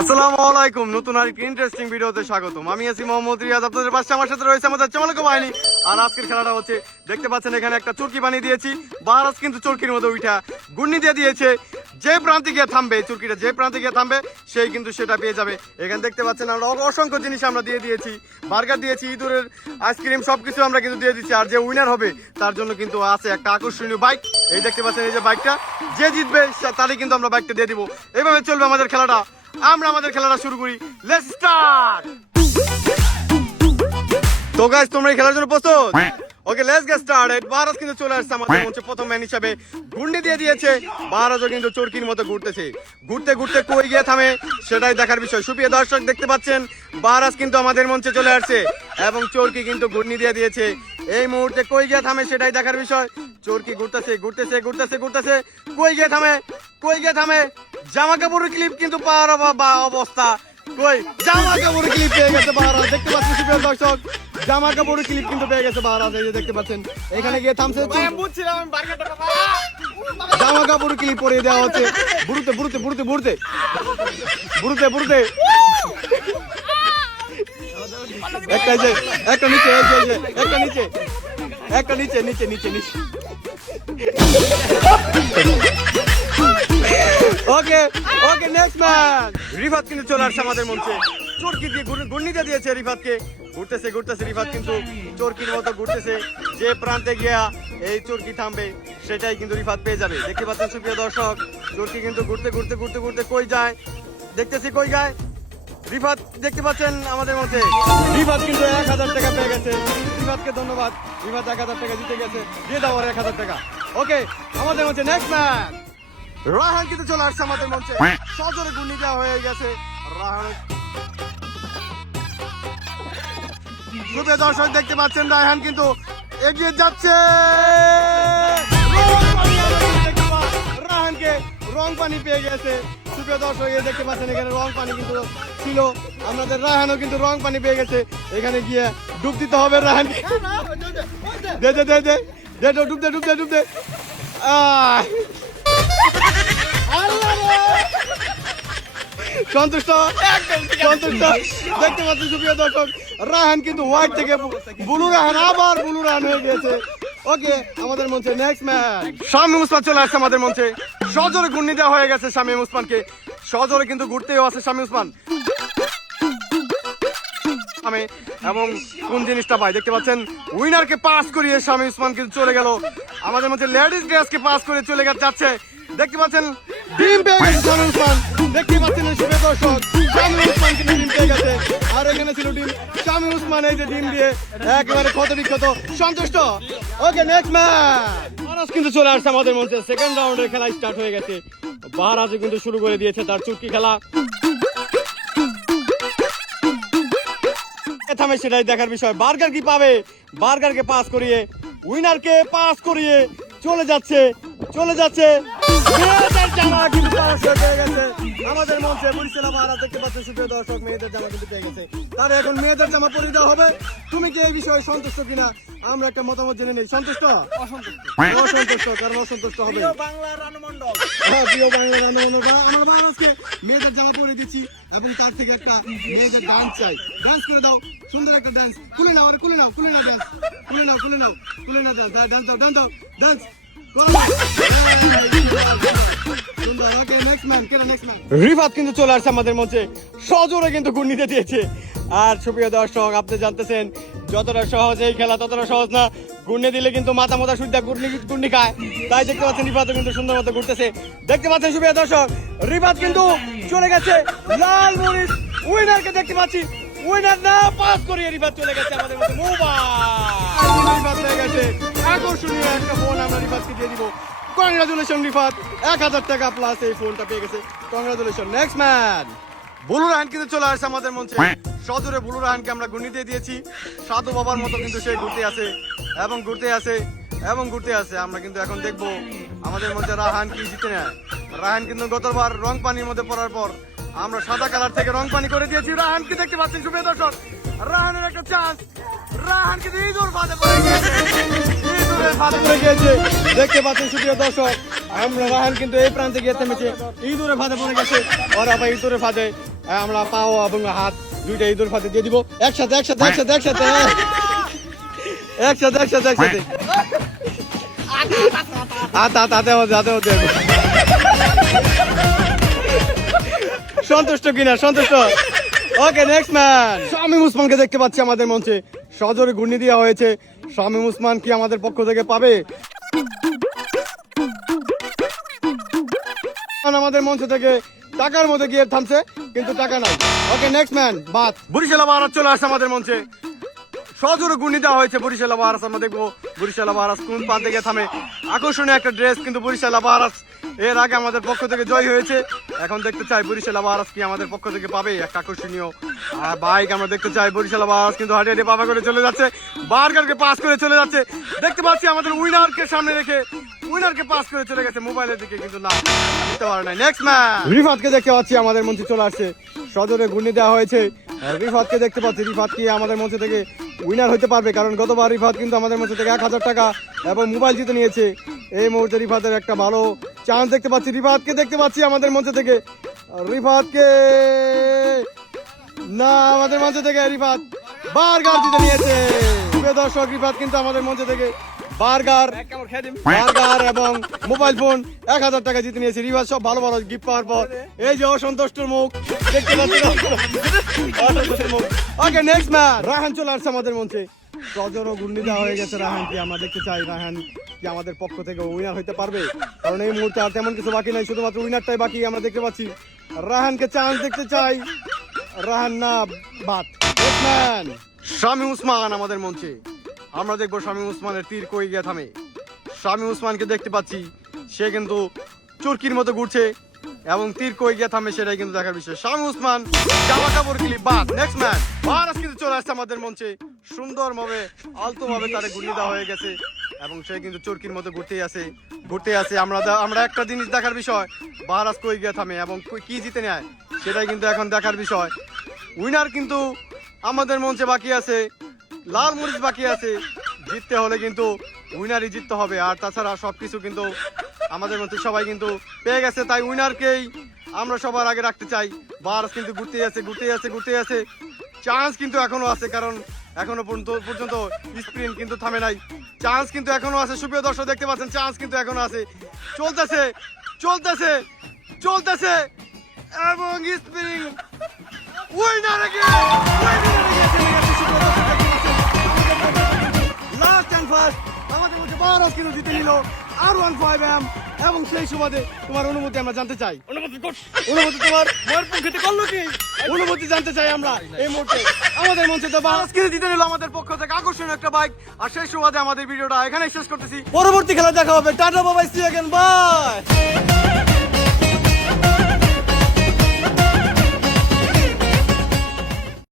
আসসালামু আলাইকুম, নতুন আর ইন্টারেস্টিং ভিডিওতে আমি আছি আমার সাথে রয়েছে আমাদের আর আজকের হচ্ছে, দেখতে পাচ্ছেন এখানে একটা চুরকি বানিয়ে দিয়েছি। বাহারাজ কিন্তু চুরকির মতো উঠা গুন্নি দিয়ে দিয়েছে। যে প্রান্তে গিয়ে থামবে চরকিটা যে প্রান্তে গিয়ে থামবে, সেই কিন্তু সেটা পেয়ে যাবে। এখানে দেখতে পাচ্ছেন আমরা অসংখ্য জিনিস আমরা দিয়ে দিয়েছি। বার্গার দিয়েছি, ইঁদুরের আইসক্রিম, সবকিছু আমরা কিন্তু দিয়ে দিচ্ছি আর যে উইনার হবে, তার জন্য কিন্তু আছে একটা আকর্ষণীয় বাইক এই দেখতে পাচ্ছেন এই যে বাইকটা যে জিতবে তারই কিন্তু আমরা বাইকটা দিয়ে দিব। এভাবে চলবে আমাদের খেলাটা। আমরা আমাদের খেলাটা শুরু করি। লেটস তো গাইস তোমরা এই খেলার জন্য প্রস্তুত? Okay let's get started Bharat কিন্তু চলে আসছে আমাদের মঞ্চে। প্রথম ম্যান হিসাবে গুন্ডি দিয়ে দিয়েছে। ভারতও কিন্তু চরকির মতো ঘুরতেছে। ঘুরতে ঘুরতে কই গিয়ে থামে, সেটাই দেখার বিষয়। সুপ্রিয় দর্শক, দেখতে পাচ্ছেন ভারত কিন্তু আমাদের মঞ্চে চলে আসছে এবং চরকি কিন্তু ঘূর্ণি দিয়ে দিয়েছে। এই মুহূর্তে কই গিয়ে থামে, সেটাই দেখার বিষয়। চরকি ঘুরতেছে ঘুরতেছে ঘুরতেছে ঘুরতেছে। কই গিয়ে থামে, কই গিয়ে থামে? জামা কাপড়ের ক্লিপ কিন্তু পাওয়ার বা- অবস্থা। কই? জামা কাপড়ের ক্লিপ পেয়ে গেছে বাহারাজ দেখতে পাচ্ছেন সুপ্রিয় দর্শক? জামা কাপড়ের ক্লিপ কিন্তু পেয়ে গেছে বাহারাজ এই যে দেখতে পাচ্ছেন। এখানে গিয়ে থামছে জামা কাপড়ের ক্লিপ পরিয়ে দেওয়া হচ্ছে। বুড়ুতে বুড়ুতে বুড়ুতে বুড়ুতে। বুড়ুতে বুড়ুতে। একটা যে একটা নিচে একটা নিচে। একটা নিচে নিচে নিচে নিচে। Okay okay next match Rifat কিন্তু চলে আসছে আমাদের মঞ্চে। চরকি দিয়ে ঘূর্ণিতে দিয়েছে রিফাতকে। ঘুরতেছে ঘুরতেছে রিফাত কিন্তু চরকির মতো ঘুরতেছে। যে প্রান্তে গিয়া এই চরকি থামবে, সেটাই কিন্তু রিফাত পেয়ে যাবে। দেখতে পাচ্ছেন সুপ্রিয় দর্শক, চরকি কিন্তু ঘুরতে ঘুরতে ঘুরতে ঘুরতে কই যায়? দেখতেছি কই যায়? রিফাত, দেখতে পাচ্ছেন আমাদের মধ্যে রিফাত কিন্তু এক হাজার টাকা পেয়ে গেছে। রিফাতকে ধন্যবাদ। রিফাত এক হাজার টাকা জিতে গেছে। দিয়ে দাও ওর এক হাজার টাকা। ওকে আমাদের মধ্যে নেক্সট ম্যাচ রাহান কিন্তু চলে আসছে আমাদের মঞ্চে। সজরে গুন্ডি দেওয়া হয়ে গেছে রাহান সুপ্রিয় দর্শক দেখতে পাচ্ছেন রায়হান কিন্তু এগিয়ে যাচ্ছে। রাহানকে রং পানি পেয়ে গেছে। সুপ্রিয় দর্শক এই দেখতে পাচ্ছেন এখানে রং পানি কিন্তু ছিল। আমাদের রাহানও কিন্তু রং পানি পেয়ে গেছে। এখানে গিয়ে ডুব দিতে হবে রাহানকে দে দে দে দে। দে দে, ডুব দে ডুব দে ডুব দে। আহ সন্তুষ্ট? সন্তুষ্ট। দেখতে পাচ্ছেন সুপ্রিয় দর্শক, রাহান কিন্তু হোয়াইট থেকে বুলু রাহান, আবার বুলু রাহান হয়ে গেছে ওকে, আমাদের মঞ্চে নেক্সট ম্যাচ শামীম উসমান চলে আসছে আমাদের মঞ্চে। সজোরে ঘূর্ণি দেওয়া হয়ে গেছে শামীম উসমানকে। সজোরে কিন্তু ঘুরতেও আছে শামীম উসমান। আমি এবং কোন জিনিসটা পাই, দেখতে পাচ্ছেন? উইনারকে পাস করিয়ে স্বামী উসমান কিন্তু চলে গেল। আমাদের মধ্যে লেডিস গ্যাসকে পাস করে চলে যাচ্ছে। দেখতে পাচ্ছেন? ডিম পেয়ে গেছে স্বামী উসমান। দেখতে পাচ্ছেন শুভে দর্শক স্বামী উসমান কিন্তু ডিম গেছে। আর এখানে ছিল ডিম। স্বামী উসমান যে ডিম দিয়ে একেবারে ক্ষত বিক্ষত, সন্তুষ্ট। ওকে নেক্সট ম্যাচ কিন্তু চলে আসছে আমাদের মধ্যে সেকেন্ড রাউন্ডের খেলা স্টার্ট হয়ে গেছে। বাহারাজও কিন্তু শুরু করে দিয়েছে তার চুটকি খেলা। থামে সেটাই দেখার বিষয়। বার্গার কি পাবে? বার্গারকে পাস করিয়ে উইনারকে পাস করিয়ে চলে যাচ্ছে চলে যাচ্ছে। হয়ে আমাদের মঞ্চে বরিশালা মহারাজ দেখতে পাচ্ছেন সুপ্রিয় দর্শক মেয়েদের জামা কিন্তু পেয়ে গেছে। তার এখন মেয়েদের জামা পরিয়ে দেওয়া হবে। তুমি কি এই বিষয়ে সন্তুষ্ট কিনা? আমরা একটা মতামত জেনে নেই। সন্তুষ্ট? অসন্তুষ্ট। কারণ অসন্তুষ্ট হবে। হ্যাঁ, প্রিয় বাংলা রান্না বান্না। আমরা বাংলাদেশকে মেয়েদের জামা পরে দিচ্ছি এবং তার থেকে একটা মেয়েদের ডান্স চাই। ডান্স করে দাও। সুন্দর একটা ডান্স খুলে নাও আরে খুলে নাও খুলে নাও ডান্স খুলে নাও খুলে নাও খুলে নাও ডান্স ডান্স দাও ডান্স দাও ডান্স রিফাত কিন্তু চলে আসছে আমাদের মঞ্চে। সজোরে কিন্তু গুন্ডিতে দিয়েছে। আর সুপ্রিয় দর্শক, আপনি জানতেছেন, যতটা সহজ এই খেলা, ততটা সহজ না। গুন্ডে দিলে কিন্তু মাথা মাথা সুদ্ধা গুন্ডি গুন্ডি খায়। তাই দেখতে পাচ্ছেন, রিফাতও কিন্তু সুন্দর মতো ঘুরতেছে। দেখতে পাচ্ছেন, সুপ্রিয় দর্শক, রিফাত কিন্তু চলে গেছে। লাল মরিচ উইনারকে দেখতে পাচ্ছি। উইনার না পাস করিয়ে রিফাত চলে গেছে আমাদের মধ্যে। মোবাইল রিফাত হয়ে গেছে। আকর্ষণীয় একটা ফোন আমরা রিফাতকে দিয়ে দিব। কংগ্রাচুলেশন রিফাত এক হাজার টাকা প্লাস এই ফোনটা পেয়ে গেছে। Congratulation next man Bulu Rahan কিন্তু চলে আসছে আমাদের মঞ্চে। সজোরে বুলু রাহানকে আমরা গুন্ডিতে দিয়েছি। সাধু বাবার মতো কিন্তু সে ঘুরতে আছে এবং ঘুরতে আছে এবং ঘুরতে আছে আমরা কিন্তু এখন দেখব আমাদের মধ্যে রাহান কি জিতে নেয়। রাহান কিন্তু গতবার রং পানির মধ্যে পড়ার পর আমরা সাদা কালার থেকে রং পানি করে দিয়েছি। রাহান কি দেখতে পাচ্ছেন? দর্শক, রাহানের একটা চান্স রাহান কিন্তু ইঁদুর ফাঁদে পড়ে গিয়েছে। দেখতে পাচ্ছেন সুপ্রিয় দর্শক, আমরা কিন্তু এই প্রান্তে গিয়ে থেমেছে। ফাঁদে পড়ে গেছে। আবার ফাঁদে আমরা পাও এবং হাত দুইটা ইঁদুর ফাঁদে দিয়ে দিব। একসাথে একসাথে একসাথে একসাথে একসাথে একসাথে একসাথে। হাতে সন্তুষ্ট কিনা, সন্তুষ্ট? ওকে নেক্সট ম্যান শামিম উসমানকে দেখতে পাচ্ছি আমাদের মঞ্চে। সজোরে ঘূর্ণি দেওয়া হয়েছে। শামিম উসমান কি আমাদের পক্ষ থেকে পাবে? আমাদের মঞ্চ থেকে টাকার মধ্যে গিয়ে থামছে, কিন্তু টাকা নাই। ওকে নেক্সট ম্যান বাদ। বরিশাল আবার চলে আসে আমাদের মঞ্চে। সজোরে গুণি দেওয়া হয়েছে বরিশাল আবাহারাস। আমরা দেখব বরিশাল আবাহারাস কোন প্রান্তে গিয়ে থামে। আকর্ষণীয় একটা ড্রেস কিন্তু বরিশাল আবাহারাস। এর আগে আমাদের পক্ষ থেকে জয় হয়েছে। এখন দেখতে চাই বরিশাল আবাহারাস কি আমাদের পক্ষ থেকে পাবে। একটা আকর্ষণীয় বাইক আমরা দেখতে চাই। বরিশাল আবাহারাস কিন্তু হাঁটে হাঁটে পাপা করে চলে যাচ্ছে। বার্গারকে পাস করে চলে যাচ্ছে। দেখতে পাচ্ছি আমাদের উইনারকে সামনে রেখে। উইনারকে পাস করে চলে গেছে। মোবাইলের দিকে কিন্তু না, দিতে পারে নেক্সট ম্যাচ রিফাতকে দেখতে পাচ্ছি, আমাদের মঞ্চে চলে আসছে। সদরে গুণি দেওয়া হয়েছে। রিফাতকে দেখতে পাচ্ছি। রিফাত কি আমাদের মঞ্চ থেকে উইনার হতে পারবে, কারণ গতবার রিফাত কিন্তু আমাদের মধ্যে থেকে এক হাজার টাকা এবং মোবাইল জিতে নিয়েছে। এই মুহূর্তে রিফাতের একটা ভালো চান্স দেখতে পাচ্ছি, রিফাতকে দেখতে পাচ্ছি আমাদের মঞ্চ থেকে। রিফাতকে না, আমাদের মঞ্চ থেকে রিফাত গাল জিতে নিয়েছে। দর্শক, রিফাত কিন্তু আমাদের মঞ্চ থেকে বার্গার বার্গার এবং মোবাইল ফোন এক হাজার টাকা জিতে নিয়েছে রিফাত সব ভালো ভালো গিফট পাওয়ার পর। এই যে অসন্তুষ্টর মুখ দেখতে পাচ্ছি মুখ। ওকে নেক্সট ম্যাচ রাহান চলে আসছে আমাদের মঞ্চে। সজরও ঘূর্ণি দেওয়া হয়ে গেছে রাহান কি আমরা দেখতে চাই? রাহান কি আমাদের পক্ষ থেকে উইনার হতে পারবে? কারণ এই মুহূর্তে আর তেমন কিছু বাকি নাই শুধুমাত্র উইনারটাই বাকি আমরা দেখতে পাচ্ছি। রাহানকে চান্স দেখতে চাই। রাহান না বাত ম্যান শামি উসমান আমাদের মঞ্চে। আমরা দেখব শামি উসমানের তীর কই গিয়ে থামে। শামি উসমানকে দেখতে পাচ্ছি, সে কিন্তু চুরকির মতো ঘুরছে এবং তীর কই গিয়ে থামে সেটাই কিন্তু দেখার বিষয়। শামি উসমান, জামা কাপড় কিলি বাদ নেক্সট ম্যান মহারাজ কিন্তু চলে আসছে আমাদের মঞ্চে। সুন্দরভাবে আলতো ভাবে তারে ঘুরিয়ে দেওয়া হয়ে গেছে এবং সে কিন্তু চরকির মতো ঘুরতেই আছে ঘুরতে আছে। আমরা আমরা একটা জিনিস দেখার বিষয় মহারাজ কই গিয়ে থামে এবং কি জিতে নেয়, সেটাই কিন্তু এখন দেখার বিষয়। উইনার কিন্তু আমাদের মঞ্চে বাকি আছে। লাল মরিচ বাকি আছে। জিততে হলে কিন্তু উইনারই জিততে হবে। আর তাছাড়া সব কিছু কিন্তু আমাদের মধ্যে সবাই কিন্তু পেয়ে গেছে। তাই উইনারকেই আমরা সবার আগে রাখতে চাই। বারস কিন্তু ঘুরতেই আছে ঘুরতেই আছে ঘুরতেই আছে। চান্স কিন্তু এখনও আছে, কারণ এখনও পর্যন্ত পর্যন্ত স্প্রিন্ট কিন্তু থামে নাই। চান্স কিন্তু এখনও আছে। সুপ্রিয় দর্শক, দেখতে পাচ্ছেন, চান্স কিন্তু এখনও আছে। চলতেছে চলতেছে চলতেছে। এবং স্প্রিং উইনার মধ্যে বারো জিতে নিল আর ওয়ান ফাইভ এম এবং সেই সুবাদে তোমার অনুমতি আমরা জানতে চাই। অনুমতি অনুমতি তোমার ময়ের পক্ষে করল কি? অনুমতি জানতে চাই আমরা এই মুহূর্তে। আমাদের মঞ্চে তো বাস কিনে জিতে নিল আমাদের পক্ষ থেকে আকর্ষণীয় একটা বাইক আর সেই সুবাদে আমাদের ভিডিওটা এখানে শেষ করতেছি। পরবর্তী খেলা দেখা হবে। টাটা বাবাই সি এগেন বাই